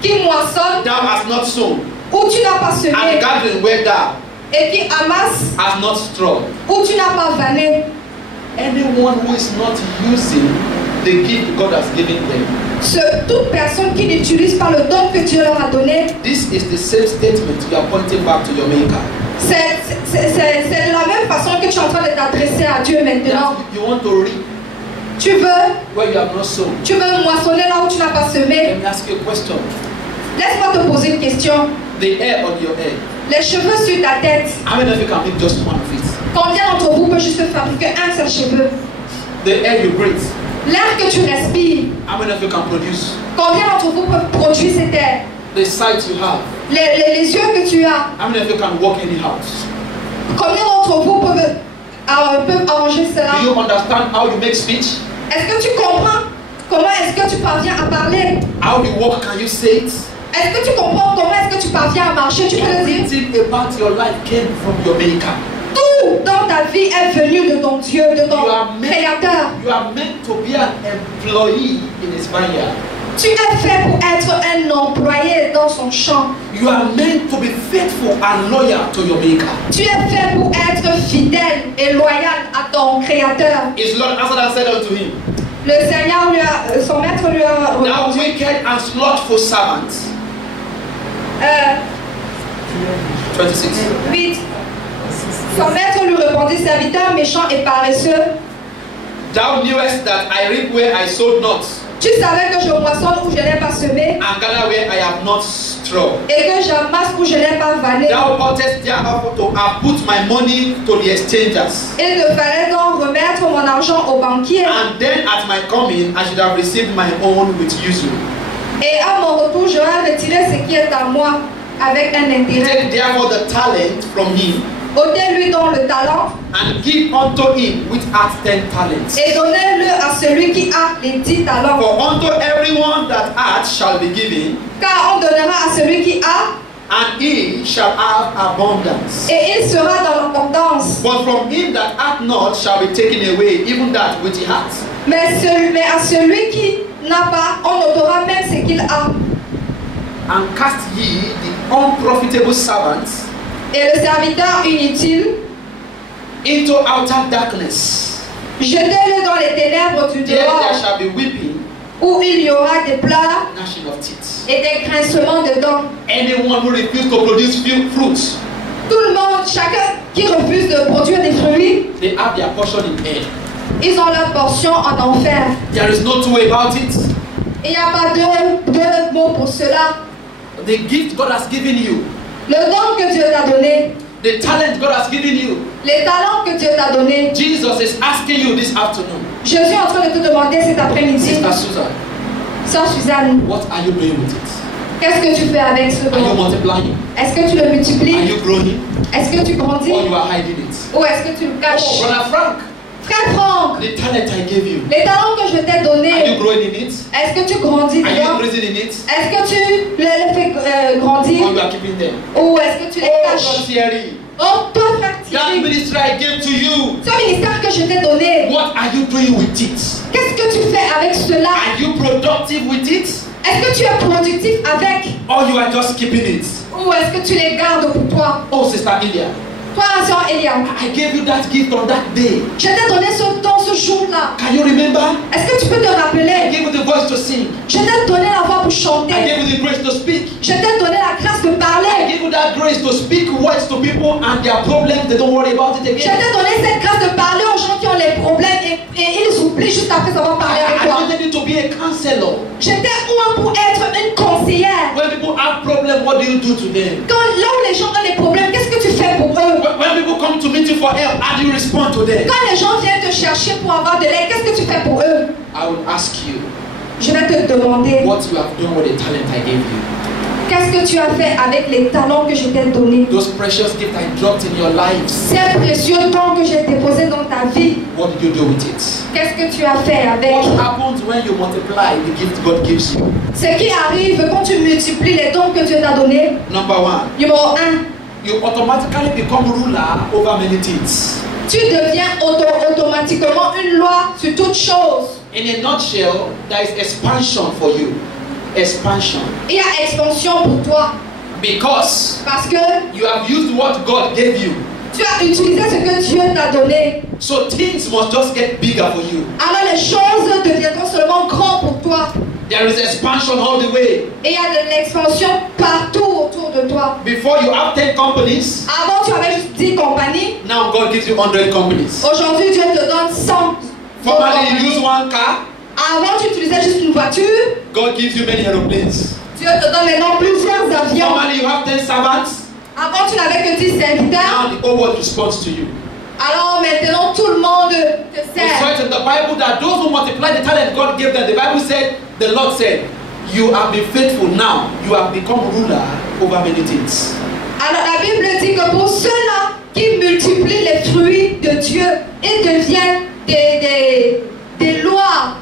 qui moissonne thou hast not sown, où tu n'as pas and semé gathering where thou et qui amasse hast not straw. où tu n'as pas vanné. Anyone who is not using the gift God has given them, Toute personne qui n'utilise pas le don que Dieu leur a donné, this is the same statement you are pointing back to your Maker. c'est de la même façon que tu es en train de t'adresser à Dieu maintenant. You want to reap Tu veux where you have not sown. moissonner là où tu n'as pas semé. Let me ask you a question. Laisse-moi te poser une question. The hair on your head, Les cheveux sur ta tête, how many of you can make just one of it? combien d'entre vous peut juste fabriquer un seul cheveu? The air you breathe, L'air que tu respires, how many of you can produce? combien d'entre vous peuvent produire cet air? The sight you have, Les yeux que tu as, how many of you can walk any house? combien d'entre vous peuvent arranger cela? Do you understand how you make speech? Est-ce que tu comprends comment est-ce que tu parviens à parler? How you walk, can you say it? Est-ce que tu comprends comment est-ce que tu parviens à marcher? Tu peux le dire? Everything about your life came from your Maker. Tout dans ta vie est venu de ton Dieu, de ton You are meant, Créateur. you are meant to be an employee in His vineyard. Tu es fait pour être un employé dans son champ. You are meant to be faithful and loyal to your Maker. Tu es fait pour être fidèle et loyal à ton Créateur. His Lord answered and said unto him, Le Seigneur son maître lui a thou répondu. wicked and slothful servant. 26. 8. Son maître lui répondit, serviteur méchant et paresseux. Thou knewest that I reap where I sowed not, Tu savais que je moissonne où je n'ai pas semé and gather where I have not straw. et que j'amasse où je n'ai pas vanné. Thou oughtest therefore to have put my money to the exchangers, Il te fallait donc remettre mon argent au banquier. and then at my coming I should have received my own with usury. Et à mon retour, je vais retirer ce qui est à moi avec un intérêt. Take therefore the talent from him, Ôtez-lui donc le talent and give unto him which hath 10 talents. et donnez-le à celui qui a les 10 talents. For unto everyone that hath shall be given, Car on donnera à celui qui a and he shall have abundance. et il sera dans l'abondance. But from him that hath not shall be taken away, even that which he hath. Mais à celui qui n'a pas, on ôtera même ce qu'il a. And cast ye the unprofitable servants Et le serviteur inutile, into outer darkness. jetez-le dans les ténèbres du There dehors, shall be weeping, où il y aura des pleurs gnashing of teeth. et des grincements de dents. Anyone who refuses to produce fruits, Tout le monde, chacun qui refuse de produire des fruits, they have their portion in hell. ils ont leur portion en enfer. There is no two way about it. Il n'y a pas deux mots pour cela. The gift God has given you, Le don que Dieu t'a donné, the talent God has given you, les talents que Dieu t'a donnés, Jesus is asking you this afternoon, Jésus est en train de te demander cet après-midi, Sister Susan, Sœur Suzanne, what are you doing with it? qu'est-ce que tu fais avec ce Are you don? multiplying? Est-ce que tu le Are multiplies? you growing? Est-ce que tu grandis? Or you are hiding it? Ou est-ce que tu le Oh, caches? Brother Frank, Frère Franck, the talent I gave you, les talents que je t'ai are you donnés, growing in it? est-ce que tu grandis Are you dedans? increasing in it? Est-ce que tu les fais grandir? Or you are keeping them? Ou est-ce que tu les Oh, caches? God, Thierry, Oh, toi, frère that Thierry, ministry I gave to you, ce ministère que je t'ai donné, what are you doing with it? qu'est-ce que tu fais avec cela? Are you productive with it? Est-ce que tu es productif avec? Or you are just keeping it? Ou est-ce que tu les gardes pour toi? Oh, Sister India, Toi, sœur Eliam, I gave you that gift on that day. je t'ai donné ce don ce jour-là. Can you remember? Est-ce que tu peux te I rappeler? gave you the voice to sing. Je t'ai donné la voix pour I chanter. gave you the grace to speak. Je t'ai donné la grâce de I parler. gave you that grace to speak words to people and their problems, they don't worry about it Je again. t'ai donné cette grâce de parler aux gens qui ont les problèmes et ils oublient juste après avoir parlé avec I toi. wanted you to be a counselor. J'étais où pour être une conseillère. When people have problems, what do you do to them? Là où les gens ont des problèmes, qu'est-ce que tu fais pour eux? When people come to meet you for help, how do you respond to them? Quand les gens viennent te chercher pour avoir de l'aide, qu'est-ce que tu fais pour eux? I will ask you Je vais te demander, what you have done with the talent I gave you. qu'est-ce que tu as fait avec les talents que je t'ai donnés? Those precious gifts I dropped in your lives. Ces précieux dons que j'ai déposés dans ta vie, What did you do with it? qu'est-ce que tu as fait avec? What happens when you multiply the gift God gives you? Ce qui arrive quand tu multiplies les dons que Dieu t'a donnés, Number one, numéro 1, you automatically become ruler over many things. tu deviens automatiquement une loi sur toute chose. In a nutshell, there is expansion for you. Expansion. Il y a expansion pour toi Because parce que you have used what God gave you. tu as utilisé ce que Dieu t'a donné. So things must just get bigger for you. Alors les choses deviendront seulement grandes pour toi. There is expansion all the way. Et il y a de l'expansion partout autour de toi. Before you have 10 companies, Avant tu avais juste 10 compagnies. now God gives you 100 companies. Aujourd'hui Dieu te donne 100 Formerly you use compagnies. one car, Avant tu utilisais juste une voiture. God gives you many aeroplanes. Dieu te donne maintenant plusieurs avions. Formerly you have 10 servants, Avant tu n'avais que 10 serviteurs. now the whole world responds to you. Alors maintenant tout le monde te We sert. saw it in the Bible that those who multiply the talent God gave them, the Bible said, the Lord said, you have been faithful now, you have become ruler over many things. Alors la Bible dit que pour ceux-là qui multiplient les fruits de Dieu, ils deviennent des lois.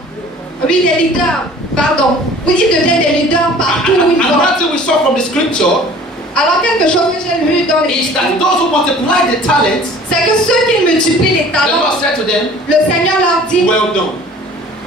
Oui, des leaders. Pardon. Oui, ils deviennent des leaders partout où ils vont. Another thing we saw from the scripture Alors quelque chose que j'ai lu dans les is that those who multiply the talents, c'est que ceux qui multiplient les the talents, Lord said to them, le Seigneur leur dit, well done.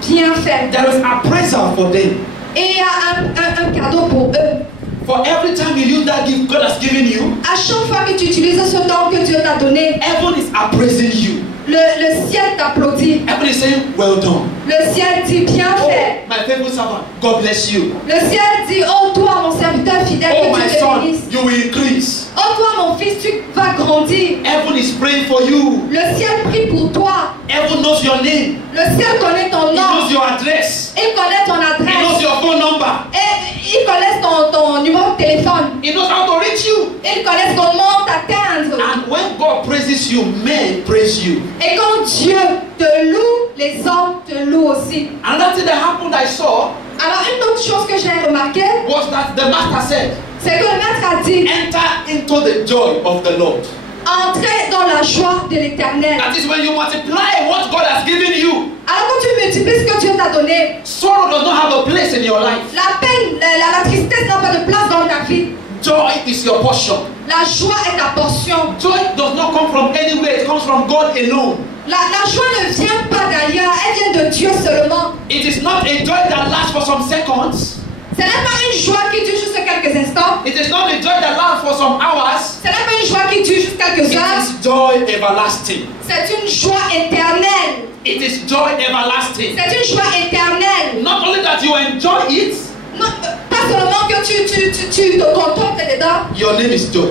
bien fait. There is appraisal for them. Et il y a un cadeau pour eux. For every time you use that gift God has given you, À chaque fois que tu utilises ce don que Dieu t'a donné, heaven is appraising you. le ciel t'applaudit. Heaven is saying, well done. Le ciel dit, bien Oh, fait. my faithful servant, God bless you. Le ciel dit, oh toi mon serviteur fidèle, Oh, que my tu te son, bénisses. you will increase. Oh toi mon fils, tu vas grandir. Heaven is praying for you. Le ciel prie pour toi. Heaven knows your name. Le ciel connaît ton He knows nom. your address. Il connaît ton He knows adresse. your phone number. Et il connaît ton numéro de téléphone. He knows how to reach you. Il connaît comment t'atteindre. And when God praises you, men praise you. Et quand Dieu te loue, les hommes te louent aussi. Another thing that happened I saw Alors une autre chose que j'ai remarqué, was that the master said, c'est que le maître a dit, enter into the joy of the Lord. entrez dans la joie de l'éternel. That is when you multiply what God has given you. Alors quand tu multiplies ce que Dieu t'a donné, Sorrow does not have a place in your life. la peine, la tristesse n'a pas de place dans ta vie. Joy is your portion. La joie est ta portion. Joy does not come from anywhere, it comes from God alone. La joie ne vient pas d'ailleurs, elle vient de Dieu seulement. It is not a joy that lasts for some seconds. Ce n'est pas une joie qui dure juste quelques instants. It is not a joy that lasts for some hours. Ce n'est pas une joie qui dure juste quelques It heures. is joy everlasting. C'est une joie éternelle. It is joy everlasting. C'est une joie éternelle. Not only that you enjoy it, Non, pas seulement que tu te contentes dedans. your name is joy.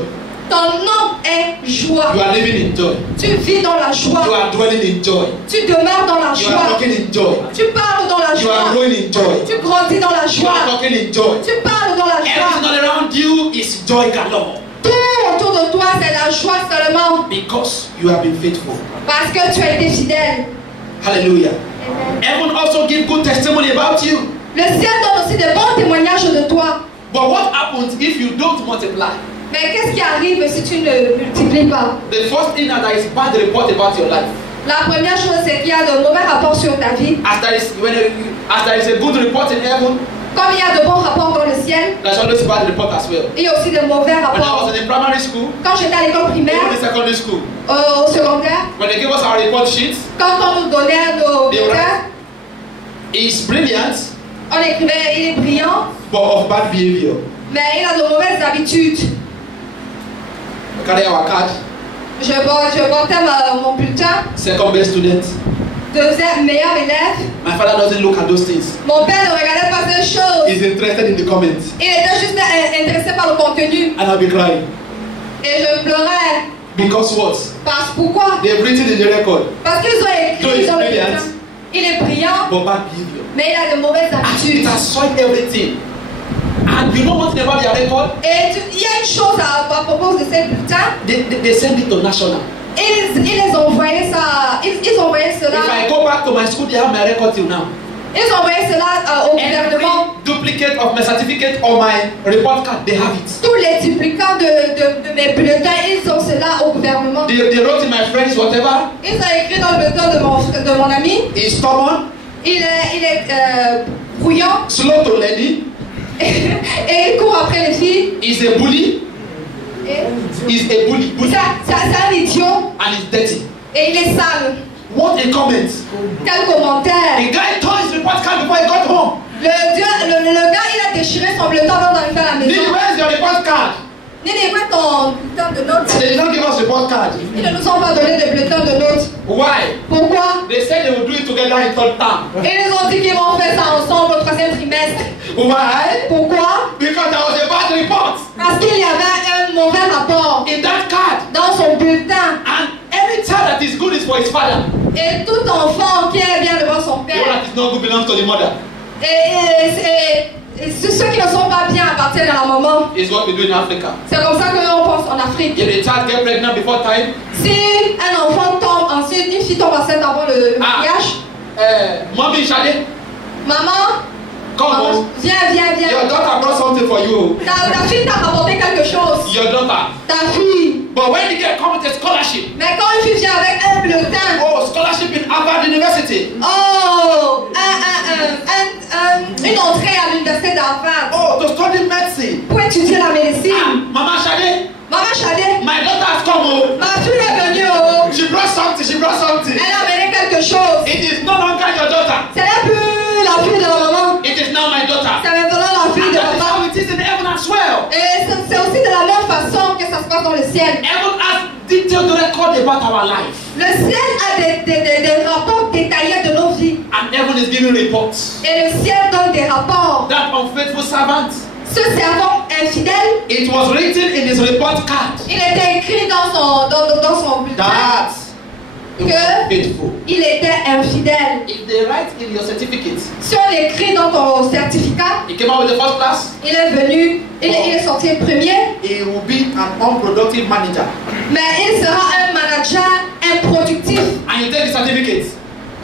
Ton nom est joie. You are living in joy. Tu vis dans la joie. You are dwelling in joy. Tu demeures dans la You are joie. talking in joy. Tu parles dans la You are joie. growing in joy. Tu grandis dans la You joie. are talking in joy. Tu parles dans la Everything joie. all around you is joy galore. Tout autour de toi, c'est la joie seulement. Because you have been faithful. Parce que tu as été fidèle. Hallelujah. Heaven also give good testimony about you. Le ciel donne aussi de bons témoignages de toi. But what happens if you don't multiply? Mais qu'est-ce qui arrive si tu ne multiplies pas? The first thing that there is bad report about your life. La première chose, c'est qu'il y a de mauvais rapports sur ta vie. As there is a good report in heaven, Comme il y a de bons rapports dans le ciel, there's always bad report as well. il y a aussi de mauvais When I rapports. was in the primary school, Quand j'étais à l'école primaire, even in secondary school, au secondaire, when they gave us our report sheets, quand on nous donnait nos bulletins, he's brilliant, on écrivait il est brillant, but of bad behavior. mais il a de mauvaises habitudes. Carry our card, Je portais mon bulletin, second best student. deuxième meilleur élève. My father doesn't look at those things. Mon père ne regardait pas ces choses. He's interested in the comments. Il était juste intéressé par le contenu. And I'll be crying. Et je pleurais. Because what? Pourquoi? They've written in the record, Parce qu'ils ont So écrit he's dans le brilliant. bulletin. Il est brillant, but bad behavior. mais il a de mauvaises It habitudes. has spoiled everything. And you know what's about their record? Et il y a une chose à propos de ces bulletins. They send it to national. Ils les ont envoyé ça. Ils ont envoyé cela. If I go back to my school, they have my record till now. Ils ont envoyé cela au Every gouvernement. duplicate of my certificate or my report card, they have it. Tous les duplicats de mes bulletins, ils ont cela au gouvernement. They wrote in my friends, whatever. Ils ont écrit dans le bulletin de mon ami. He's stubborn, Il est brouillant slow to learning, et il court après les filles. he's a bully, Et he's a bully, c'est un idiot and he's dirty. et il est sale. What a comment. Quel commentaire. The guy tore his report card before he got home. Le gars, il a déchiré son bulletin avant d'arriver à la Nini, maison. where's your report card? Nini, où est ton bulletin de notes? They did not give us report card. Ils ne nous ont pas donné de bulletin de notes. Why? Pourquoi? They said they would do it together in third term. Ils nous ont dit qu'ils vont faire ça ensemble au 3e trimestre. Why? Pourquoi? Because there was a bad report Parce qu'il y avait un mauvais rapport in that card. dans son bulletin. And any child that is good is for his father. Et tout enfant qui est bien devant son The one père. that is not good belongs to the mother. Et ceux qui ne sont pas bien appartiennent à la maman. Is what we do in Africa. C'est comme ça que l'on pense en Afrique. If a child get pregnant before time, Si un enfant tombe ensuite, une fille tombe enceinte avant le mariage, Mommy Shade, maman, come on. viens. Your daughter brought something for you. Ta fille t'a rapporté quelque chose. Your daughter. Ta fille. But when the girl comes with a scholarship, Mais quand une fille vient avec un bulletin, oh, scholarship in Harvard University. oh, une entrée à l'université d'Harvard Oh, to study medicine. pour étudier la médecine. Mama Shade, Maman Chadet, my daughter has come home. ma fille est venue, oh. She brought something. Elle a amené quelque chose. It is no longer your daughter. Ce n'est plus la fille de la maman. It is now my daughter. C'est maintenant la fille And de that is maman. how it is in heaven as well. Et c'est aussi de la même façon que ça se passe dans le ciel. Heaven has detailed record about our life. Le ciel a des rapports détaillés de nos vies. And heaven is giving reports. Et le ciel donne des rapports. That unfaithful servant, Ce servant infidèle, it was written in his report card il était écrit dans son bulletin that he was faithful. il était infidèle. If they write in your certificate, Si on écrit dans ton certificat, he came out with the first class, il est venu, il est sorti premier, he will be an unproductive manager. mais il sera un manager improductif. And you take the certificate,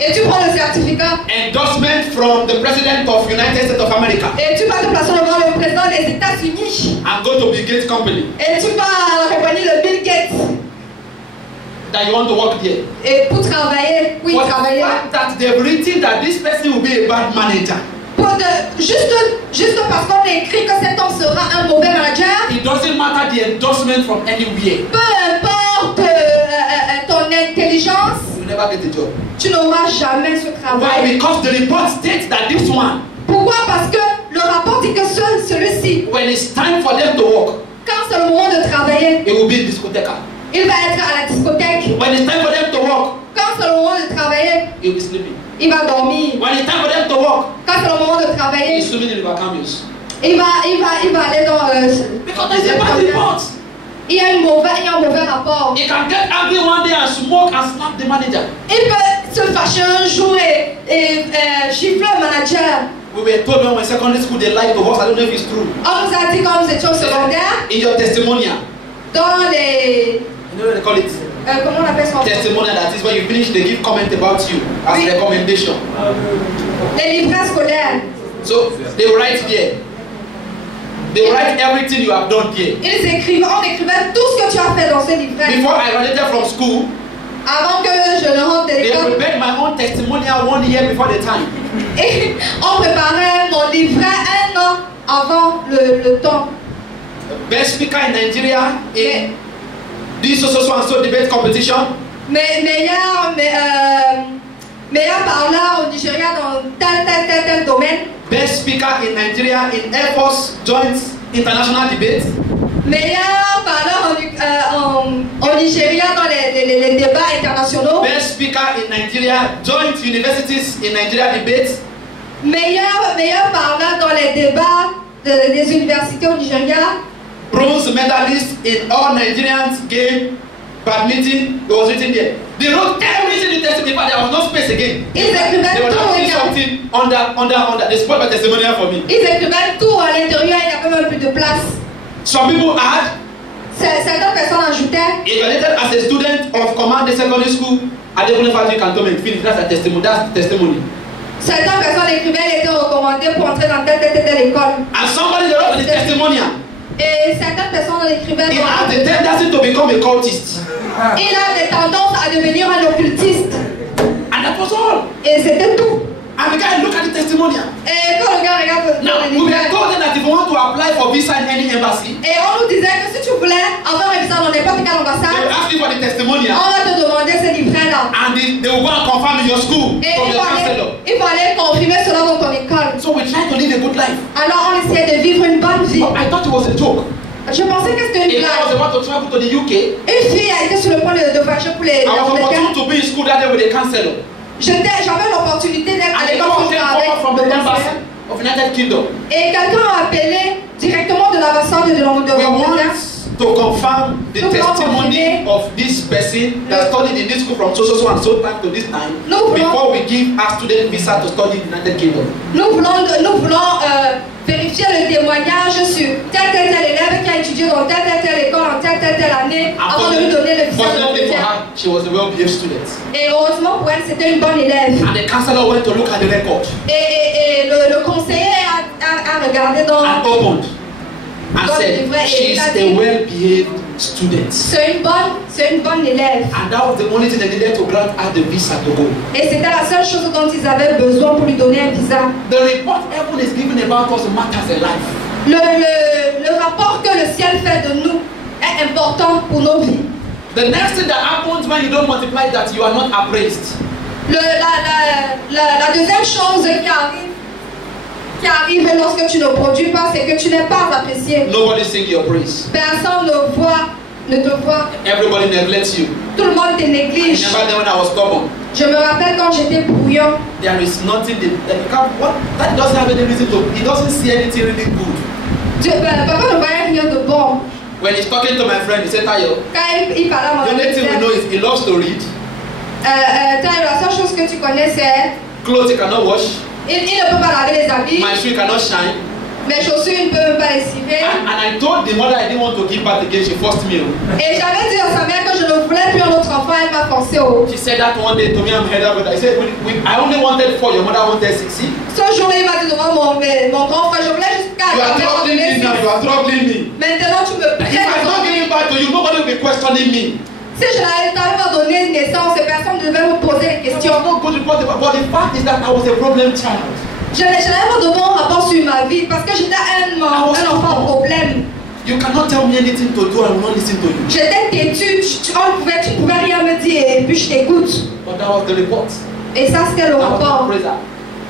Et tu prends le certificat endorsement from the President of United States of America, et tu vas te placer devant le président des États-Unis and go to Bill Gates Company, et tu vas à la compagnie de Bill Gates that you want to work there. et pour travailler, oui, But the travailler. fact that they've written that this person will be a bad manager, De juste parce qu'on a écrit que cet homme sera un mauvais manager, it doesn't matter the endorsement from anywhere. peu importe ton intelligence, You never get a job. tu n'auras jamais ce Why? travail. Because the report states that this one, Pourquoi? Parce que le rapport dit que celui-ci, when it's time for them to work, quand c'est le moment de travailler, it will be in discotheque. il va être à la discothèque. When it's time for them to work, Quand c'est le moment de travailler, he will be sleeping. il va dormir. When it's time for them to work, Quand c'est le moment de he travailler, is swimming in river Camus. il va aller dans Because there's a bad report. il y a un mauvais rapport. He can get angry one day and smoke and slap the manager. Il peut se fâcher un jour et gifler le manager. We were told when we were in secondary school they lied to us. I don't know if it's true. On nous a dit quand nous étions au secondaire, In your testimonial, dans les... you know what they call it? comment on appelle ça en français? Testimonial, that is when you finish, they give comment about you as Oui. recommendation. Les livrets scolaires. So they will write there. They will write everything you have done there. On écrivait tout ce que tu as fait dans ce livret. Before I graduated from school, Avant que je ne rentre de they l'école. prepared my own testimonial 1 year before the time. Et on préparait mon livret 1 an avant le temps. Best speaker in Nigeria in this so and so debate competition. Meilleur parleur au Nigeria dans tel domaine. Best speaker in Nigeria in Air Force Joint International Debate. Meilleur parleur au Nigeria dans les débats internationaux. Best speaker in Nigeria Joint Universities in Nigeria Debate. Meilleur parleur dans les débats des universités au Nigeria. Bronze medalist in all Nigerians game badminton. It was written there. They wrote everything in the testimony, but there was no space again. Ils écrivaient They were tout. writing something under. They spoiled my testimonial for me. Ils écrivaient tout à l'intérieur, il n'y avait même plus de place. Some people add, Certaines personnes ajoutaient. evaluated as a student of Command Secondary School at the Factory Cantonment. Finish. That's a testimony. That's the testimony. Certaines personnes écrivaient, elles étaient recommandées pour entrer dans telle école. And somebody wrote the testimonial. Et certaines personnes écrivaient. He had the tendency to become a cultist. Il a des tendances à devenir un occultiste. And that was all. Et c'était tout. And the guy looked at the testimonial. Et quand le gars regarde Now, le we were livret, told them that if you want to apply for visa in any embassy, et on nous disait que si tu voulais avoir un visa dans n'importe quelle they will ambassade, ask you for the on testimonial. va te demander ce livret-là. And they will go and confirm in your school Et from your counselor. il faut aller confirmer cela dans ton école. So we try to live a good life. Alors on essayait de vivre une bonne vie. But I thought it was a joke. Je pensais que c'était If une I was blague. about to travel to the UK, Une fille a été sur le point de voyager pour les I was Américains. opportune to be in school that day with a counselor. J'avais l'opportunité d'être à And they l'école came avec from the le embassy conseiller. of United Kingdom. Et quelqu'un a appelé directement de l'ambassade de We l'Angleterre. want to confirm the Nous voulons testimony confirmer of this person that studied in this school from so and so time to this time Nous voulons- before we give our student visa to study in the United Kingdom. Nous voulons vérifier le témoignage sur tel élève qui a étudié dans telle école en telle année avant de lui donner le visa de Fortunately for l'Angleterre. her, she was a well-behaved student. Et heureusement pour elle, c'était une bonne élève. And the counselor went to look at the record Et le conseiller a regardé dans... and opened and Dans le said, livret, she's et a well-behaved student. C'est une bonne élève. And that was the only thing they needed to grant her the visa to go. Et c'était la seule chose dont ils avaient besoin pour lui donner un visa. The report heaven is giving about us matters in life. Le rapport que le ciel fait de nous est important pour nos vies. The next thing that happens when you don't multiply is that you are not appraised. La deuxième chose qui arrive lorsque tu ne produis pas, c'est que tu n'es pas apprécié. Nobody sing your praise. Personne ne te voit. Everybody neglects you. Tout le monde te I néglige. remember then when I was stubborn. Je me rappelle quand j'étais brouillon. There is nothing that doesn't have any reason to. He doesn't see anything really good. Papa ne voyait rien de bon. When he's talking to my friend, he said, Tayo, Quand il parlait à mon the only thing we know is he loves to read. Tayo, la seule chose que tu connais, c'est Clothes he cannot wash. il ne peut pas laver les habits. My shoe cannot shine. Mes chaussures, il ne peut même pas les cirer. And I told the mother I didn't want to give birth again. She forced me. Et j'avais dit à sa mère que je ne voulais plus un autre enfant. Elle m'a forcé au. She said that one day to me. I'm head up. I said, I only wanted 4. Your mother wanted 6. See? Ce jour-là, il m'a dit devant mon grand frère, je voulais juste You are troubling me now. You are troubling me. Maintenant, tu me If I'm not giving birth to you, nobody will be questioning me. Si je n'avais pas donné naissance, personne ne devait me poser des It questions. was not good report, but the fact is that I was a problem child. Je n'ai jamais de bon rapport sur ma vie parce que j'étais un enfant au problème. You cannot tell me anything to do, I will not listen to you. J'étais têtu, tu ne pouvais rien me dire et puis je t'écoute. But that was the report. Et ça c'était le That was rapport. the appraiser.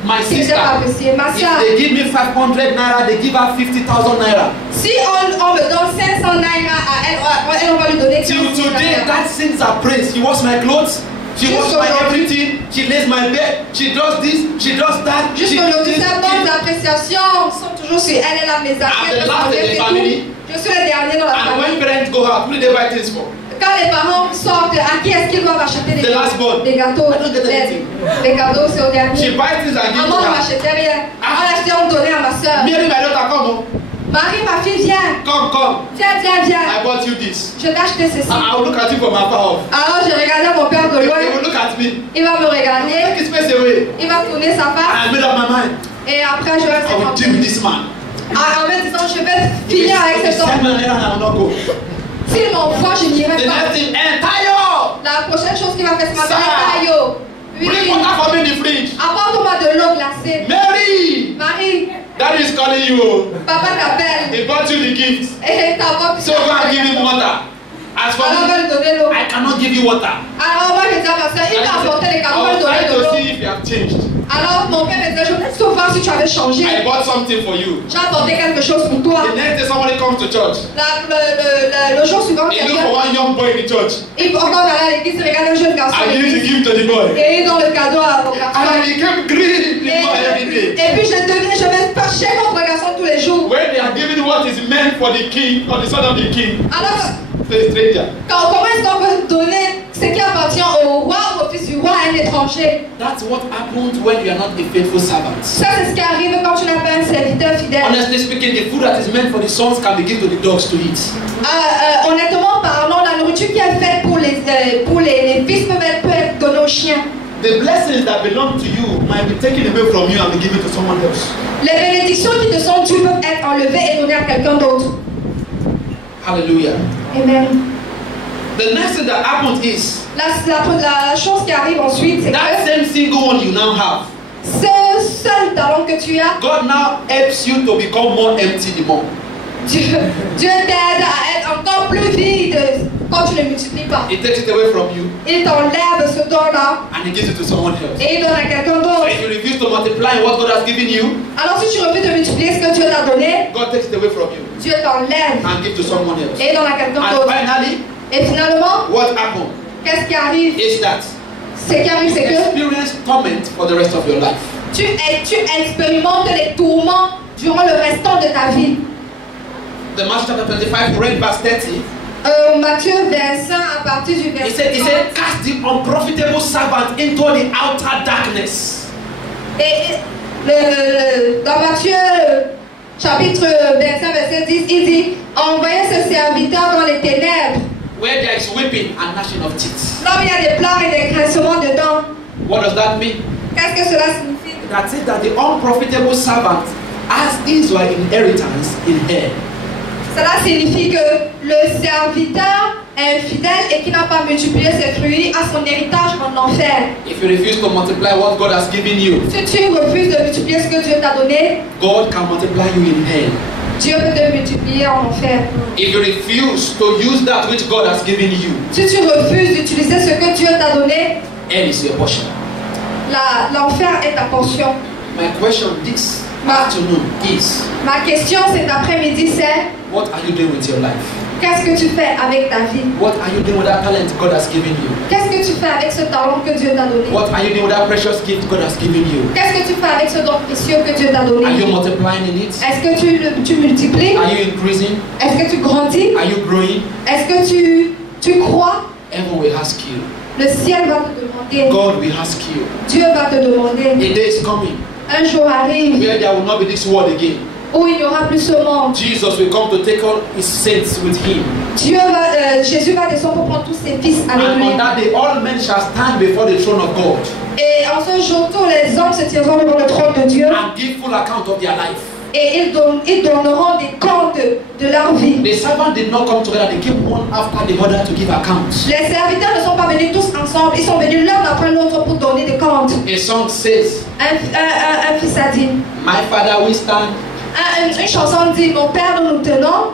My C'était sister, pas apprécié. Ma soeur, if they give me 500 naira, they give her 50,000 naira. si on me donne 500 naira à elle, on va lui donner 500 Till today, naira. that sings her praise. She wash my clothes, she Just wash my so- everything, she lays my bed, she does this, she does that, she Juste does aujourd'hui, this. ces bonnes appréciations sont toujours sur elle. Elle a mes affaires. the last in the family. Je suis le dernier dans la And when famille. parents go out, who do they buy things for? Quand les parents sortent, à qui est-ce qu'ils doivent acheter The last born. des gâteaux? I don't get anything. Les cadeaux, c'est au dernier. She buys things and gives Maman to ne her. m'achetait rien. On achetait, on donnait à ma soeur. Mary, my daughter, come on. Marie, ma fille, viens. Come. Viens. I bought you this. Je t'ai acheté ceci. I will look at you from afar off. Alors, je regardais mon père de He loin. will look at me. Il va me regarder. Take his face away. Il va tourner sa face. And I made up my mind. Et après, je vais I will deal with this man. en me disant, je vais If finir avec he cet send homme. me an errand, I will not go. S'il m'envoie, je n'irai The pas. next thing, Tayo, La prochaine chose qu'il va faire, c'est Ça. m'appeler Tayo. Oui. bring water for me in the fridge. Apporte-moi de l'eau glacée. Mary, Marie, Daddy is calling you. papa t'appelle. He bought you the gift. Et t'apporte. So go and give him water. As for Alors, on va me, lui donner l'eau. I cannot give you water. Alors, moi, je dis à ma soeur, il m'a apporté les I cadeaux, on va was lui donner trying de to l'eau. see if you have changed. Alors, mon père me disait, je voulais juste voir si tu avais changé. I bought something for you. J'ai apporté quelque chose pour toi. The next day somebody comes to church. Le jour suivant, He look for quelqu'un, one young boy in the church. il encore allé à l'église, il regarde un jeune garçon. I give the gift to the boy. Et il donne le cadeau à mon garçon. And he kept greeting the boy every day. Et puis je vais chercher mon garçon tous les jours. When they are giving what is meant for the king or the son of the king Alors, to a stranger. comment est-ce qu'on peut donner ce qui appartient au roi ou au fils du roi à un étranger? That's what happens when you are not a faithful servant. Ça, c'est ce qui arrive quand tu n'as pas un serviteur fidèle. Honestly speaking, the food that is meant for the sons can be given to the dogs to eat. Honnêtement parlant, la nourriture qui est faite pour les fils peut être donnée aux chiens. The blessings that belong to you might be taken away from you and be given to someone else. Les bénédictions qui te sont dues peuvent être enlevées et données à quelqu'un d'autre. Hallelujah. Amen. The next thing that happens is La chose qui arrive ensuite, c'est that que same single one you now have. ce seul talent que tu as, God now helps you to become more empty the more. Dieu t'aide à être encore plus vide quand tu ne multiplies pas. He takes it away from you Il t'enlève ce don-là and he gives it to someone else. et il donne à quelqu'un So d'autre. if you refuse to multiply what God has given you, Alors si tu refuses de multiplier ce que Dieu t'a donné, God takes it away from you Dieu t'enlève and gives to someone else. et il donne à quelqu'un And d'autre. finally, Et finalement, what happened qu'est-ce qui arrive? is that Ce qui arrive, c'est you que experience torment for the rest of your life. tu expérimentes les tourments durant le restant de ta vie. The Matthew chapter 25, we read verse 30. Matthieu 25, à partir du He verset said, 30. cast the unprofitable servant into the outer darkness. Et dans Matthieu chapitre 25, verset 10, il dit, envoyez ce serviteur dans les ténèbres, Where there is weeping and gnashing of teeth. là où il y a des pleurs et des grincements de dents. What does that mean? Qu'est-ce que cela signifie? That is that the unprofitable servant has his or her inheritance in hell. Cela signifie que le serviteur infidèle et qui n'a pas multiplié ses fruits a son héritage en enfer. If you refuse to multiply what God has given you, Si tu refuses de multiplier ce que Dieu t'a donné, God can multiply you in hell. Dieu peut te multiplier en enfer. If you refuse to use that which God has given you, Si tu refuses d'utiliser ce que Dieu t'a donné, hell is your portion. l'enfer est ta portion. My question this afternoon is, Ma question cet après-midi c'est, what are you doing with your life? qu'est-ce que tu fais avec ta vie? What are you doing with that talent God has given you? Qu'est-ce que tu fais avec ce talent que Dieu t'a donné? What are you doing with that precious gift God has given you? Qu'est-ce que tu fais avec ce don précieux que Dieu t'a Are donné? you multiplying in it? Est-ce que tu multiplies? Are you increasing? Est-ce que tu grandis? Are you growing? Est-ce que tu crois? Heaven will ask you. Le ciel va te demander. God will ask you. Dieu va te demander. A day is coming Un jour arrive where there will not be this world again. où il n'y aura plus ce monde. Jesus will come to take all his saints with him. Jésus va descendre pour prendre tous ses fils avec And lui. on that day, all men shall stand before the throne of God Et en ce jour, tous les hommes se tiendront devant le trône de Dieu and give full account of their life. Et ils donneront des comptes de leur vie. The servants did not come together, they came one after the other to give accounts. Les serviteurs ne sont pas venus tous ensemble, ils sont venus l'un après l'autre pour donner des comptes. A song says, Un fils a dit, my father will stand, une chanson dit, mon père nous nous tenons,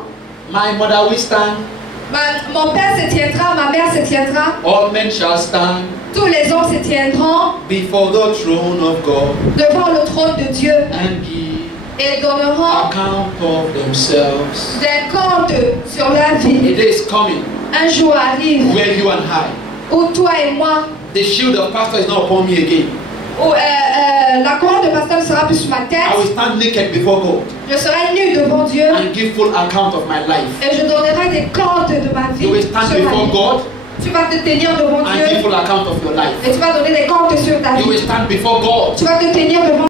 my mother will stand, mon père se tiendra, ma mère se tiendra, all men shall stand tous les hommes se tiendront before the throne of God devant le trône de Dieu and give et donneront account of themselves. des comptes sur leur vie. A day is coming Un jour arrive where you and I, où toi et moi, the shield of pastor is not upon me again. où la couronne de pasteur ne sera plus sur ma I tête, will stand naked before God je serai nu devant Dieu and give full account of my life. et je donnerai des comptes de ma vie. You will stand sur ma before vie. God Tu vas te tenir devant and give Dieu full account of your life. et tu vas donner des comptes sur ta You will vie. stand before God Tu vas te tenir devant